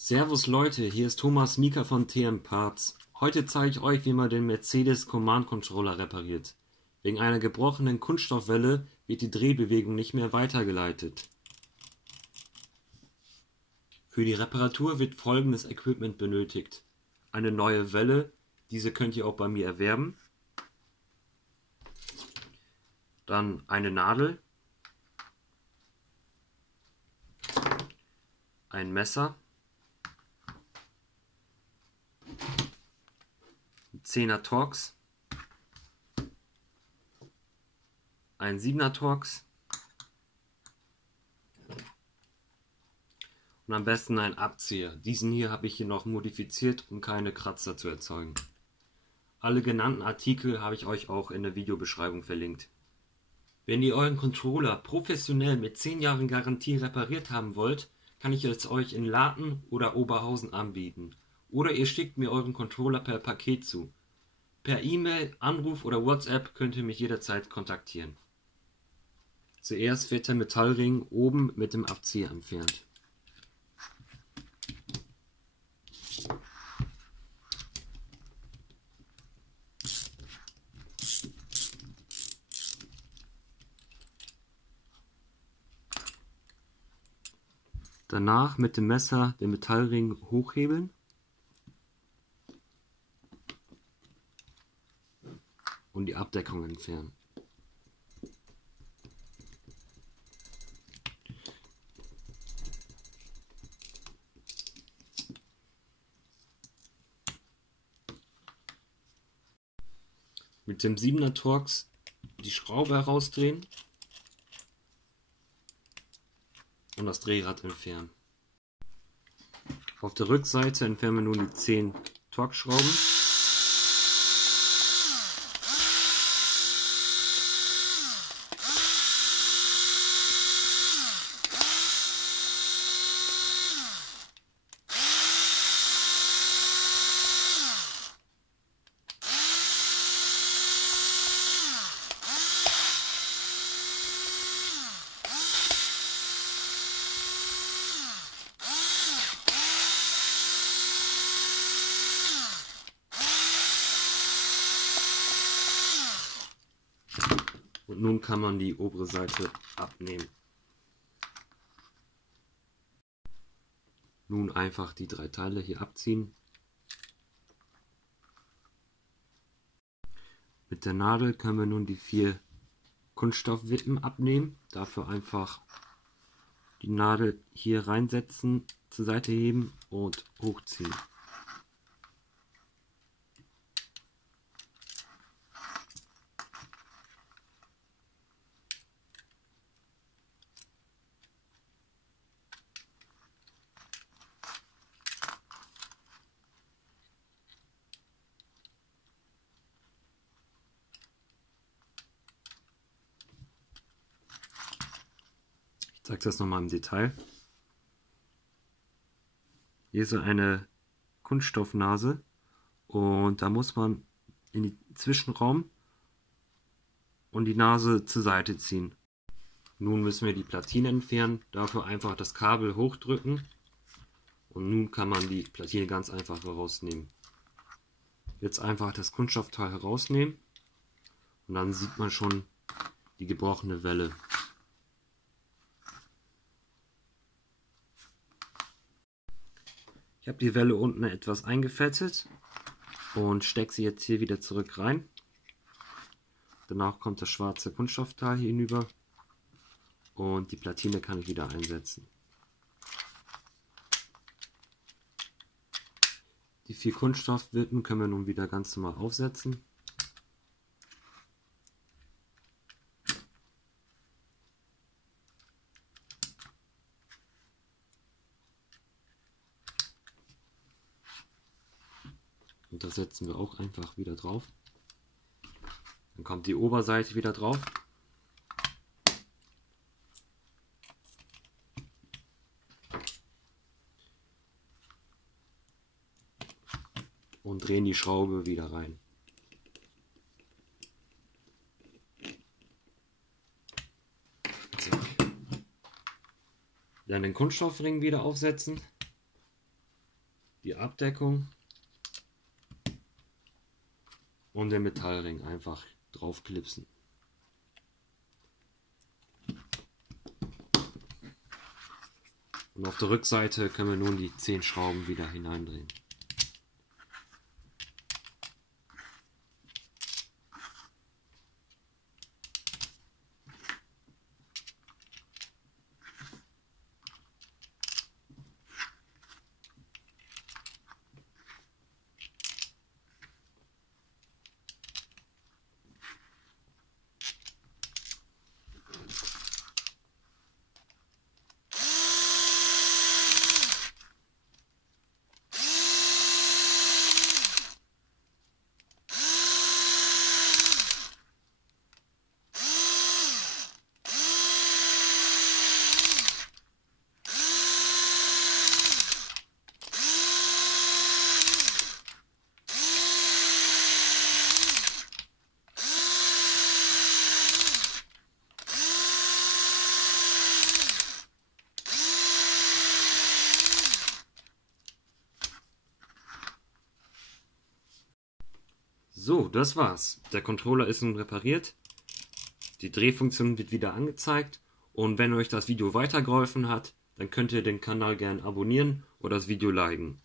Servus Leute, hier ist Thomas Mika von TM Parts. Heute zeige ich euch, wie man den Mercedes Command Controller repariert. Wegen einer gebrochenen Kunststoffwelle wird die Drehbewegung nicht mehr weitergeleitet. Für die Reparatur wird folgendes Equipment benötigt. Eine neue Welle, diese könnt ihr auch bei mir erwerben. Dann eine Nadel, ein Messer, ein 10er Torx, ein 7er Torx und am besten ein Abzieher. Diesen hier habe ich hier noch modifiziert, um keine Kratzer zu erzeugen. Alle genannten Artikel habe ich euch auch in der Videobeschreibung verlinkt. Wenn ihr euren Controller professionell mit 10 Jahren Garantie repariert haben wollt, kann ich es euch in Laten oder Oberhausen anbieten. Oder ihr schickt mir euren Controller per Paket zu. Per E-Mail, Anruf oder WhatsApp könnt ihr mich jederzeit kontaktieren. Zuerst wird der Metallring oben mit dem Abzieher entfernt. Danach mit dem Messer den Metallring hochhebeln und die Abdeckung entfernen. Mit dem 7er Torx die Schraube herausdrehen und das Drehrad entfernen. Auf der Rückseite entfernen wir nun die 10 Torx-Schrauben. Und nun kann man die obere Seite abnehmen. Nun einfach die 3 Teile hier abziehen. Mit der Nadel können wir nun die 4 Kunststoffwippen abnehmen. Dafür einfach die Nadel hier reinsetzen, zur Seite heben und hochziehen. Ich zeige das nochmal im Detail. Hier ist so eine Kunststoffnase und da muss man in den Zwischenraum und die Nase zur Seite ziehen. Nun müssen wir die Platine entfernen, dafür einfach das Kabel hochdrücken und nun kann man die Platine ganz einfach herausnehmen. Jetzt einfach das Kunststoffteil herausnehmen und dann sieht man schon die gebrochene Welle. Ich habe die Welle unten etwas eingefettet und stecke sie jetzt hier wieder zurück rein. Danach kommt das schwarze Kunststoffteil hier hinüber und die Platine kann ich wieder einsetzen. Die 4 Kunststoffwippen können wir nun wieder ganz normal aufsetzen. Und das setzen wir auch einfach wieder drauf. Dann kommt die Oberseite wieder drauf. Und drehen die Schraube wieder rein. Zack. Dann den Kunststoffring wieder aufsetzen. die Abdeckung und den Metallring einfach drauf klipsen. Und auf der Rückseite können wir nun die 10 Schrauben wieder hineindrehen. So, das war's. Der Controller ist nun repariert. Die Drehfunktion wird wieder angezeigt. Und wenn euch das Video weitergeholfen hat, dann könnt ihr den Kanal gerne abonnieren oder das Video liken.